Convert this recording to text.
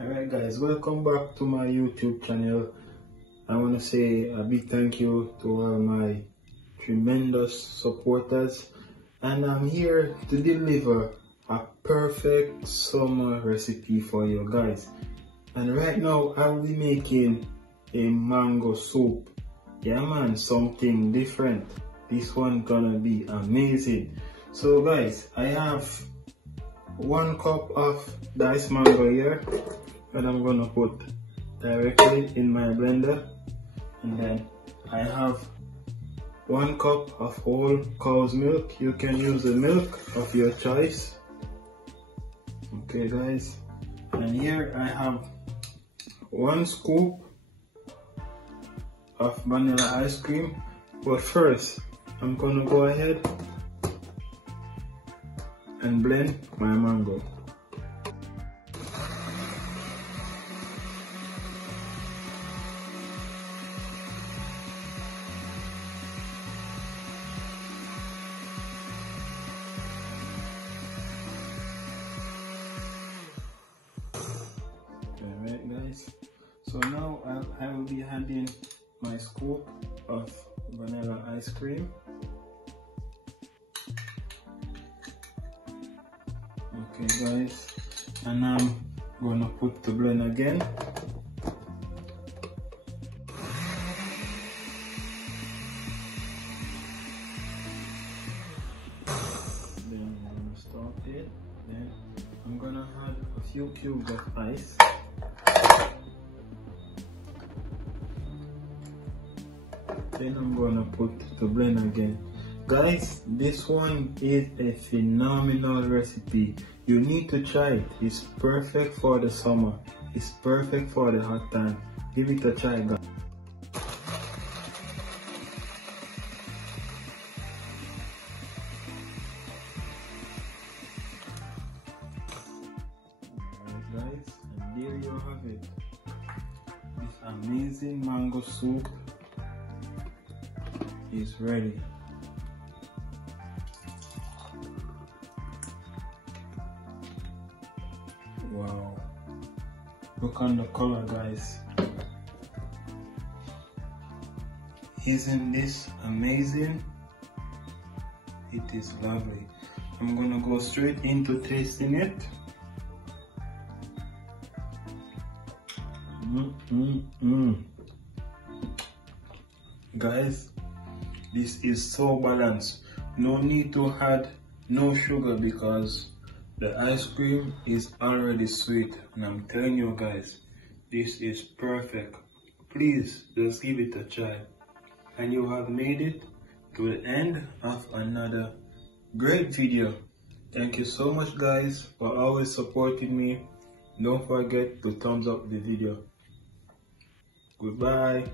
Alright guys, welcome back to my YouTube channel. I want to say a big thank you to all my tremendous supporters, and I'm here to deliver a perfect summer recipe for you guys. And right now I'll be making a mango soup. Yeah man, something different. This one gonna be amazing. So guys, I have 1 cup of diced mango here that I'm gonna put directly in my blender, and then I have 1 cup of whole cow's milk. You can use the milk of your choice. Okay guys, and here I have 1 scoop of vanilla ice cream. But first I'm gonna go ahead and blend my mango. Alright guys, so now I will be adding my scoop of vanilla ice cream. Okay guys, and I'm gonna put the blend again. Then I'm gonna stop it. Then I'm gonna add a few cubes of ice. Then I'm gonna put the blend again. Guys, this one is a phenomenal recipe. You need to try it. It's perfect for the summer. It's perfect for the hot time. Give it a try, guys. Alright guys, and there you have it. This amazing mango soup is ready. Wow, look on the color guys. Isn't this amazing? It is lovely. I'm gonna go straight into tasting it. Guys, this is so balanced. No need to add no sugar because the ice cream is already sweet, and I'm telling you guys, this is perfect. Please just give it a try. And you have made it to the end of another great video. Thank you so much guys for always supporting me. Don't forget to thumbs up the video. Goodbye.